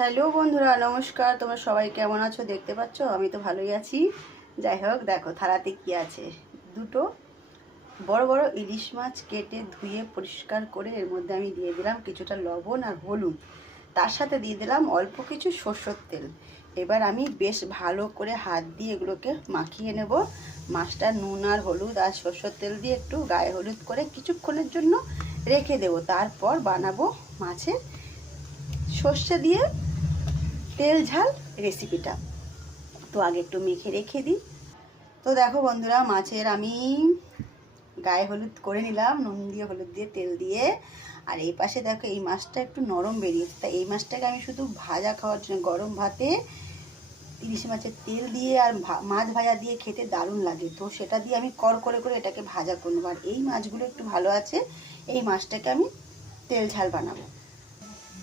Hello বন্ধুরা, নমস্কার। তোমরা সবাই কেমন আছো? দেখতে পাচ্ছ আমি তো ভালোই আছি। যাই হোক, দেখো থালাতে কি আছে। দুটো বড় বড় ইলিশ মাছ কেটে ধুয়ে পরিষ্কার করে এর মধ্যে আমি দিয়ে দিলাম কিছুটা লবণ আর হলুদ। তার সাথে দিয়ে দিলাম অল্প কিছু সরষের তেল। এবার আমি বেশ ভালো করে হাত দিয়ে এগুলোকে মাখিয়ে নেব। মাছটা নুন আর হলুদ আর সরষের তেল দিয়ে একটু গায়ে হলুদ করে কিছুক্ষণের জন্য রেখে দেব। তারপর বানাবো মাছের সর্ষে দিয়ে তেল ঝাল রেসিপিটা। তো আগে একটু মেখে রেখে দিই। তো দেখো বন্ধুরা, মাছের আমি গায়ে হলুদ করে নিলাম, নুন দিয়ে হলুদ দিয়ে তেল দিয়ে। আর এই পাশে দেখো এই মাছটা একটু নরম বেরিয়েছে, তাই এই মাছটাকে আমি শুধু ভাজা খাওয়ার জন্য গরম ভাতে ইলিশ মাছের তেল দিয়ে আর মাছ ভাজা দিয়ে খেতে দারুণ লাগে। তো সেটা দিয়ে আমি কর করে করে এটাকে ভাজা করবো। আর এই মাছগুলো একটু ভালো আছে, এই মাছটাকে আমি তেল ঝাল বানাবো।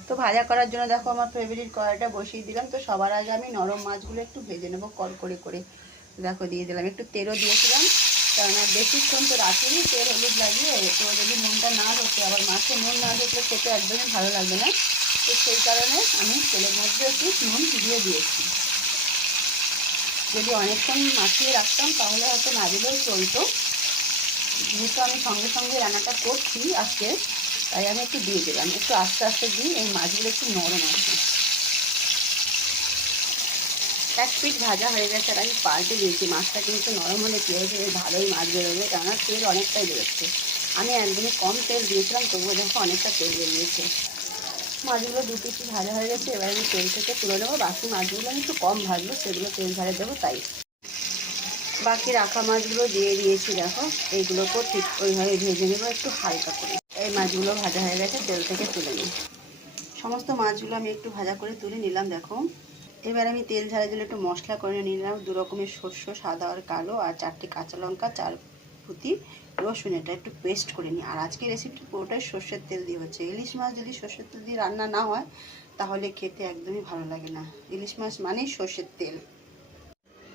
তো ভাজা করার জন্য দেখো আমার ফেভারিট কড়াইটা বসিয়ে দিলাম। তো সবার আগে আমি নরম মাছগুলো একটু ভেজে নেবো কল করে করে। দেখো দিয়ে দিলাম, একটু তেলও দিয়েছিলাম, কারণ বেশিক্ষণ তো রাখিনি তেল হলুদ লাগিয়ে। তো যদি নুনটা না ঢোকে, আবার মাছে নুন না ঢোকলে খেতে একদমই ভালো লাগবে না। তো সেই কারণে আমি তেলের মধ্যে একটু নুন দিয়ে দিয়েছি। যদি অনেকক্ষণ মাখিয়ে রাখতাম তাহলে হয়তো না দিলেও চলতো। যেহেতু আমি সঙ্গে সঙ্গে রান্নাটা করছি আজকে, তাই আমি একটু দিয়ে দিলাম। একটু আস্তে আস্তে দিই, এই মাছগুলো একটু নরম আছে। এক পিঠ ভাজা হয়ে গেছে আর আমি পাল্টে দিয়েছি। মাছটা কিন্তু নরম হলে কি হয়েছে, ভালোই মাছ বেরোবে, কেননা তেল অনেকটাই বেরোচ্ছে। আমি একদমই কম তেল দিয়েছিলাম, তবুও দেখো অনেকটা তেল বেরিয়েছে। মাছগুলো দু পিঠি ভাজা হয়ে গেছে, এবার আমি তেল থেকে তুলে নেবো। বাকি মাছগুলো আমি একটু কম ভাজবো, সেগুলো তেল ঝাড়ে দেবো তাই। বাকি রাখা মাছগুলো দিয়ে দিয়েছি। দেখো এইগুলোকেও ঠিক ওইভাবে ভেজে নেবো একটু হালকা করে। এই মাছগুলো ভাজা হয়ে গেছে, তেল থেকে তুলে নিই। সমস্ত মাছগুলো আমি একটু ভাজা করে তুলে নিলাম। দেখো এবার আমি তেল ঝাড়ে দিলে একটু মশলা করে নিলাম। 2 রকমের শস্য, সাদা আর কালো, আর 4টে কাঁচা লঙ্কা, 4 ফুটি রসুন, এটা একটু পেস্ট করে নিই। আর আজকে রেসিপিটা পুরোটাই সর্ষের তেল দিয়ে হচ্ছে। ইলিশ মাছ যদি সর্ষের তেল দিয়ে রান্না না হয় তাহলে খেতে একদমই ভালো লাগে না। ইলিশ মাছ মানেই সর্ষের তেল।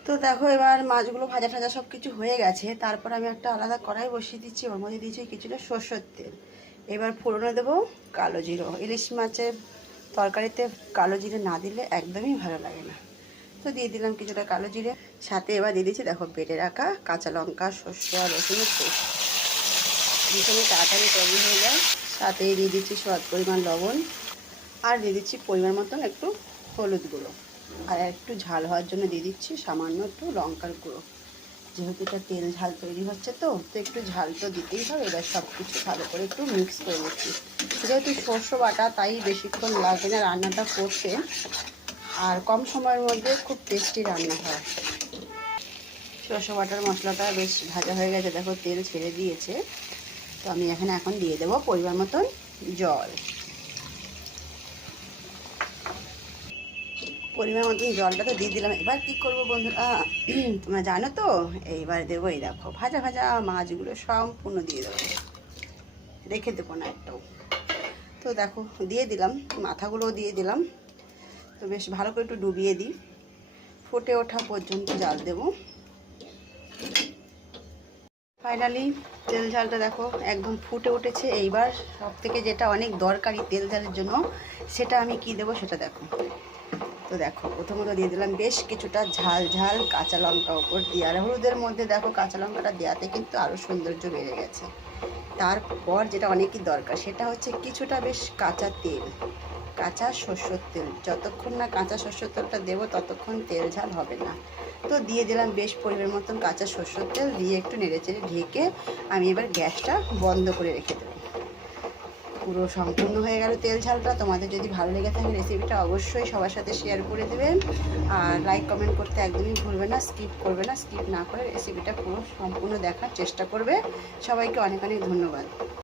তো দেখো এবার মাছগুলো ভাজা টাজা সব কিছু হয়ে গেছে। তারপর আমি একটা আলাদা কড়াই বসিয়ে দিচ্ছি, ওর মধ্যে দিয়েছি কিছুটা সর্ষের তেল। এবার ফোড়নে দেবো কালো জিরে। ইলিশ মাছের তরকারিতে কালো জিরে না দিলে একদমই ভালো লাগে না। তো দিয়ে দিলাম কিছুটা কালো জিরে। সাথে এবার দিয়ে দিচ্ছি দেখো বেটে রাখা কাঁচা লঙ্কা, সর্ষে আর রসুনের পেস্ট। ভীষণই তাড়াতাড়ি তৈরি হয়ে যায়। সাথে দিয়ে দিচ্ছি স্বাদ পরিমাণ লবণ, আর দিয়ে দিচ্ছি পরিমাণ মতন একটু হলুদ গুঁড়ো। আর একটু ঝাল হওয়ার জন্য দিয়ে দিচ্ছি সামান্য একটু লঙ্কার গুঁড়ো। যেহেতু এটা তেল ঝাল তৈরি হচ্ছে, তো একটু ঝাল তো দিতেই হবে। এবার সব কিছু ভালো করে একটু মিক্স করে নিচ্ছি। যেহেতু সর্ষে বাটা, তাই বেশিক্ষণ লাগবে না রান্নাটা করতে, আর কম সময়ের মধ্যে খুব টেস্টি রান্না হয়। সর্ষে বাটার মশলাটা বেশ ভাজা হয়ে গেছে, দেখো তেল ছেড়ে দিয়েছে। তো আমি এখন দিয়ে দেবো পরিমাণ মতন জল। পরিমাণ মতন জলটা তো দিয়ে দিলাম। এবার কী করবো বন্ধুরা, তোমরা জানো তো, এইবার দেবো এই দেখো ভাজা ভাজা মাছগুলো সম্পূর্ণ দিয়ে দেবো, রেখে দেবো না একটাও। তো দেখো দিয়ে দিলাম, মাথাগুলোও দিয়ে দিলাম। তো বেশ ভালো করে একটু ডুবিয়ে দিই, ফুটে ওঠা পর্যন্ত জাল দেবো। ফাইনালি তেল ঝালটা দেখো একদম ফুটে উঠেছে। এইবার সব থেকে যেটা অনেক দরকারি তেল ঝালের জন্য, সেটা আমি কি দেবো সেটা দেখো। তো দেখো প্রথমত দিয়ে দিলাম বেশ কিছুটা ঝাল ঝাল কাঁচা লঙ্কা ওপর দিয়ে। আর হলুদের মধ্যে দেখো কাঁচা লঙ্কাটা দেওয়াতে কিন্তু আরও সৌন্দর্য বেড়ে গেছে। তারপর যেটা অনেকই দরকার, সেটা হচ্ছে কিছুটা বেশ কাঁচা তেল, কাঁচা সর্ষের তেল। যতক্ষণ না কাঁচা সর্ষের তেলটা দেবো ততক্ষণ তেল ঝাল হবে না। তো দিয়ে দিলাম বেশ পরিমাণ মতন কাঁচা সর্ষের তেল, দিয়ে একটু নেড়েচেড়ে ঢেকে আমি এবার গ্যাসটা বন্ধ করে রেখে দেবো। পুরো সম্পূর্ণ হয়ে গেল তেল ঝালটা। তোমাদের যদি ভালো লেগে থাকে রেসিপিটা অবশ্যই সবার সাথে শেয়ার করে দেবেন। আর লাইক কমেন্ট করতে একদমই ভুলবে না, স্কিপ করবে না। স্কিপ না করে রেসিপিটা পুরো সম্পূর্ণ দেখার চেষ্টা করবে। সবাইকে অনেক অনেক ধন্যবাদ।